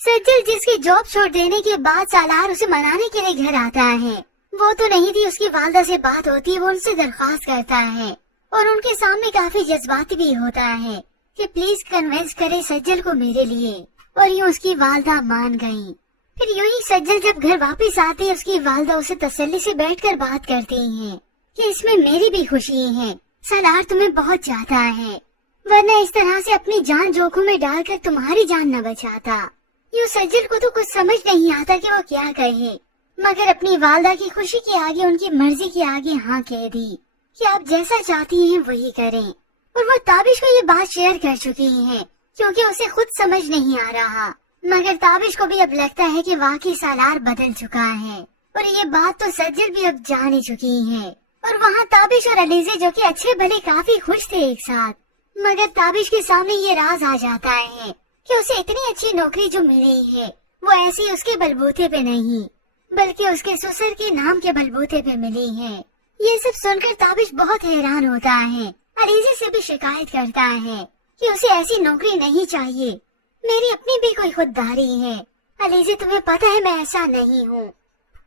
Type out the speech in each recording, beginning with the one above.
सज्जल जिसकी जॉब छोड़ देने के बाद सालार उसे मनाने के लिए घर आता है। वो तो नहीं थी, उसकी वालदा से बात होती है, वो उनसे दरख्वास्त करता है और उनके सामने काफी जज्बाती भी होता है कि प्लीज कन्विंस करे सज्जल को मेरे लिए, और यूँ उसकी वालदा मान गयी। फिर यूं ही सज्जल जब घर वापस आते है, उसकी वालदा उसे तसल्ली से बैठकर बात करती हैं कि इसमें मेरी भी खुशी है, सालार तुम्हें बहुत चाहता है, वरना इस तरह से अपनी जान जोखिम में डालकर तुम्हारी जान न बचाता। यूँ सज्जल को तो कुछ समझ नहीं आता कि वो क्या कहे, मगर अपनी वालदा की खुशी के आगे, उनकी मर्जी के आगे हाँ कह दी कि आप जैसा चाहती हैं वही करें। और वो ताबिश को ये बात शेयर कर चुकी हैं क्योंकि उसे खुद समझ नहीं आ रहा, मगर ताबिश को भी अब लगता है कि वाकई सालार बदल चुका है और ये बात तो सज्जल भी अब जान ही चुकी है। और वहाँ ताबिश और अलीज़े जो कि अच्छे भले काफी खुश थे एक साथ, मगर ताबिश के सामने ये राज आ जाता है कि उसे इतनी अच्छी नौकरी जो मिली है वो ऐसी उसके बलबूते पे नहीं बल्कि उसके ससुर के नाम के बलबूते पे मिली है। ये सब सुनकर ताबिश बहुत हैरान होता है, अलीज़े से भी शिकायत करता है कि उसे ऐसी नौकरी नहीं चाहिए, मेरी अपनी भी कोई खुददारी है, अलीज़े तुम्हें पता है मैं ऐसा नहीं हूँ।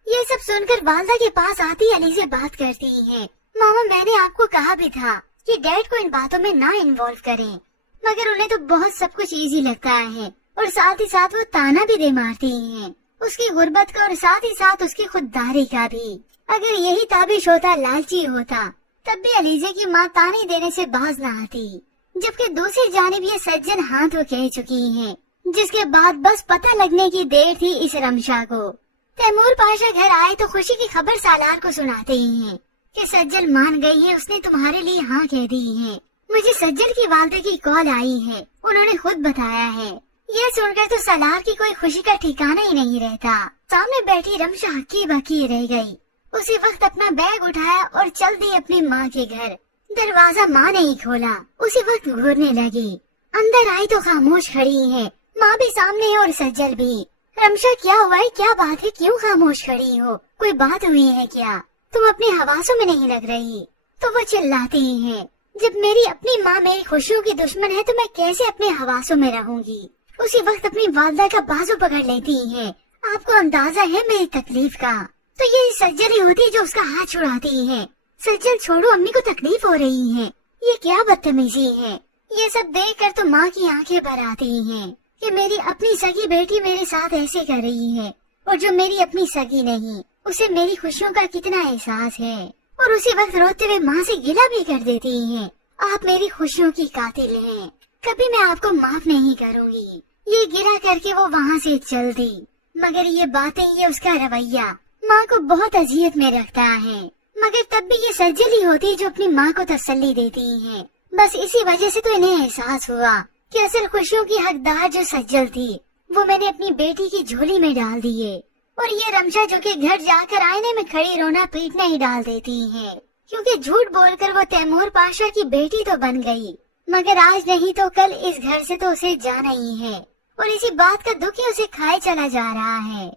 ये सब सुनकर वालदा के पास आती अलीज़े बात करती है, मामा मैंने आपको कहा भी था कि डैड को इन बातों में ना इन्वॉल्व करें, मगर उन्हें तो बहुत सब कुछ इजी लगता है और साथ ही साथ वो ताना भी दे मारती हैं, उसकी गुर्बत का और साथ ही साथ उसकी खुददारी का भी। अगर यही ताबिश होता, लालची होता, तब भी अलीज़े की माँ ताने देने से बाज न आती। जबकि दूसरी जानिब ये सज्जन हाँ तो कह चुकी हैं, जिसके बाद बस पता लगने की देर थी इस रमशा को। तैमूर पाशा घर आए तो खुशी की खबर सालार को सुनाते ही हैं कि सज्जल मान गई है, उसने तुम्हारे लिए हाँ कह दी है। मुझे सज्जल की वालदा की कॉल आई है, उन्होंने खुद बताया है। यह सुनकर तो सालार की कोई खुशी का ठिकाना ही नहीं रहता। सामने बैठी रमशा हक्की बक्की रह गई। उसी वक्त अपना बैग उठाया और चल दी अपनी माँ के घर। दरवाजा माँ ने ही खोला, उसी वक्त घूरने लगी। अंदर आई तो खामोश खड़ी है, माँ भी सामने है और सज्जल भी। रमशा क्या हुआ है, क्या बात है, क्यों खामोश खड़ी हो, कोई बात हुई है क्या, तुम अपने हवासों में नहीं लग रही। तो वो चिल्लाती है, जब मेरी अपनी माँ मेरी खुशियों की दुश्मन है तो मैं कैसे अपने हवासों में रहूंगी। उसी वक्त अपनी वालदा का बाजू पकड़ लेती है। आपको अंदाजा है मेरी तकलीफ का, तो ये सज्जल ही होती है जो उसका हाथ छुड़ाती है। सज्जल छोड़ो, अम्मी को तकलीफ हो रही है, ये क्या बदतमीजी है। ये सब देख कर तो माँ की आंखें भर आती हैं कि मेरी अपनी सगी बेटी मेरे साथ ऐसे कर रही है, और जो मेरी अपनी सगी नहीं उसे मेरी खुशियों का कितना एहसास है। और उसी वक्त रोते हुए माँ से गिला भी कर देती हैं, आप मेरी खुशियों की कातिल हैं, कभी मैं आपको माफ नहीं करूँगी। ये गिला करके वो वहाँ से चल दी। मगर ये बातें, ये उसका रवैया माँ को बहुत अजियत में रखता है। मगर तब भी ये सज्जल ही होती जो अपनी माँ को तसल्ली देती है। बस इसी वजह से तो इन्हें एहसास हुआ कि असल खुशियों की हकदार जो सज्जल थी वो मैंने अपनी बेटी की झोली में डाल दिए। और ये रमशा जो कि घर जाकर आईने में खड़ी रोना पीटना ही डाल देती है, क्योंकि झूठ बोलकर वो तैमूर पाशा की बेटी तो बन गई, मगर आज नहीं तो कल इस घर से तो उसे जाना ही है। और इसी बात का दुख ही उसे खाए चला जा रहा है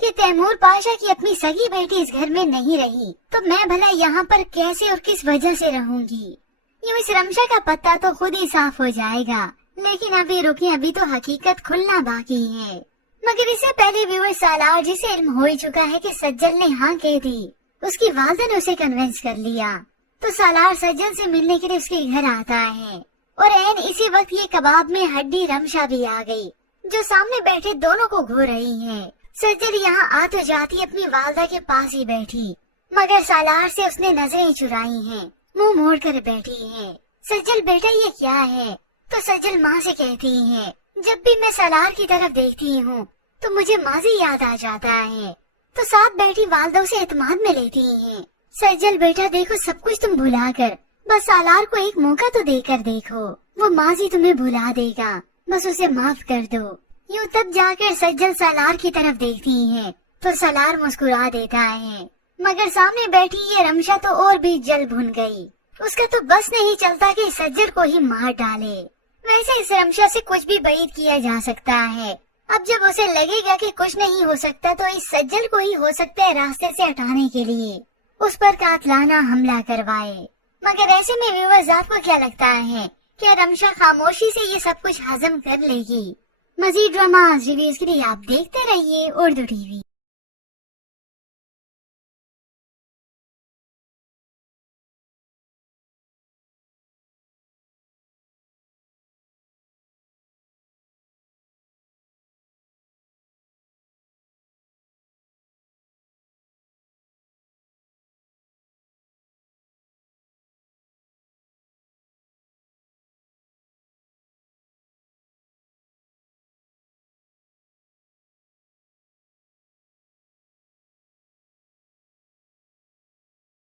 कि तैमूर पाशा की अपनी सगी बेटी इस घर में नहीं रही तो मैं भला यहाँ पर कैसे और किस वजह से रहूंगी। यूँ इस रमशा का पत्ता तो खुद ही साफ हो जाएगा, लेकिन अभी रुकिए, अभी तो हकीकत खुलना बाकी है। मगर इससे पहले व्यूअर सालार जिसे इल्म हो ही चुका है कि सज्जल ने हाँ कह दी, उसकी वालदा ने उसे कन्विंस कर लिया, तो सालार सज्जल से मिलने के लिए उसके घर आता है। और एन इसी वक्त ये कबाब में हड्डी रमशा भी आ गई, जो सामने बैठे दोनों को घूर रही है। सज्जल यहाँ आ तो जाती अपनी वालदा के पास ही बैठी, मगर सालार से उसने नजरें चुराई हैं, मुंह मोड़ कर बैठी है। सज्जल बेटा ये क्या है, तो सज्जल माँ से कहती है, जब भी मैं सालार की तरफ देखती हूँ तो मुझे माजी याद आ जाता है। तो साथ बैठी वालदा उसे एतमाद में लेती है, सज्जल बेटा देखो सब कुछ तुम भुला कर बस सालार को एक मौका तो देकर देखो, वो माजी तुम्हें भुला देगा, बस उसे माफ कर दो। यूँ तब जाकर सज्जल सालार की तरफ देखती है तो सालार मुस्कुरा देता है, मगर सामने बैठी ये रमशा तो और भी जल भुन गई। उसका तो बस नहीं चलता कि सज्जल को ही मार डाले। वैसे इस रमशा से कुछ भी बैद किया जा सकता है। अब जब उसे लगेगा कि कुछ नहीं हो सकता तो इस सज्जल को ही हो सकता है रास्ते से हटाने के लिए उस पर कातलाना हमला करवाए। मगर ऐसे में व्यूअर्स आपको क्या लगता है, क्या रमशा खामोशी से ये सब कुछ हजम कर लेगी? مزید ڈراماز ریویوز کے لیے آپ دیکھتے رہیے اردو ٹی وی۔